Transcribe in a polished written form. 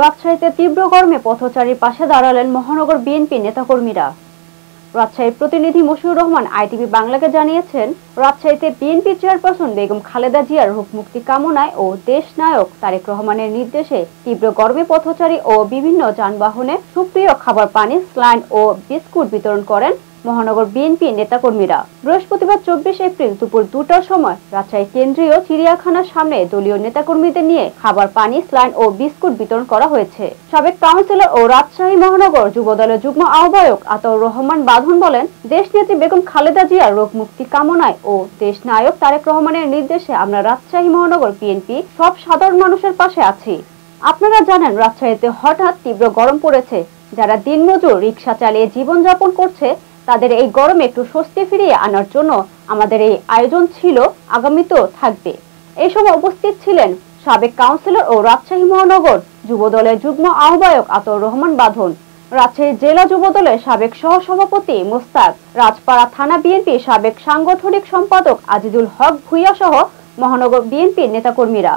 রাজশাহীতে তীব্র গরমে পথচারীর পাশে দাঁড়ালেন মহানগর বিএনপি নেতাকর্মীরা। রাজশাহীর প্রতিনিধি মশিউর রহমান আইটিভি বাংলাকে জানিয়েছেন, রাজশাহীতে বিএনপি চেয়ারপারসন বেগম খালেদা জিয়ার রোগ মুক্তি কামনায় ও দেশনায়ক তারেক রহমানের নির্দেশে তীব্র গরমে পথচারী ও বিভিন্ন যানবাহনে সুপ্রিয় খাবার পানি, স্যালাইন ও বিস্কুট বিতরণ করেন মহানগর বিএনপি নেতাকর্মীরা। বৃহস্পতিবার 24 এপ্রিল দুপুর 2টার সময় রাজশাহী কেন্দ্রীয় চিড়িয়াখানার সামনে দলীয় নেতাকর্মীদের নিয়ে খাবার পানি, স্যালাইন ও বিস্কুট বিতরণ করা হয়েছে। সাবেক কাউন্সিলর ও রাজশাহী মহানগর যুবদলের যুগ্ম আহ্বায়ক আতাউর রহমান বাঁধন বলেন, দেশনেত্রী বেগম খালেদা জিয়ার রোগ মুক্তি কামনায় ও দেশনায়ক তারেক রহমানের নির্দেশে আমরা রাজশাহী মহানগর বিএনপি সব সাধারণ মানুষের পাশে আছি। আপনারা জানেন, রাজশাহীতে হঠাৎ তীব্র গরম পড়েছে। যারা দিনমজুর, রিক্সা চালিয়ে জীবনযাপন করছে, তাদের এই গরমে একটু স্বস্তি ফিরিয়ে আনার জন্য আমাদের এই আয়োজন ছিল, আগামীতেও থাকবে। এই সময় উপস্থিত ছিলেন সাবেক কাউন্সিলর ও রাজশাহী মহানগর যুবদলের যুগ্ম আহ্বায়ক আতাউর রহমান বাঁধন, রাজশাহী জেলা যুবদলের সাবেক সহসভাপতি মোস্তাক, রাজপাড়া থানা বিএনপির সাবেক সাংগঠনিক সম্পাদক আজিজুল হক ভূঁইয়া সহ মহানগর বিএনপির নেতাকর্মীরা।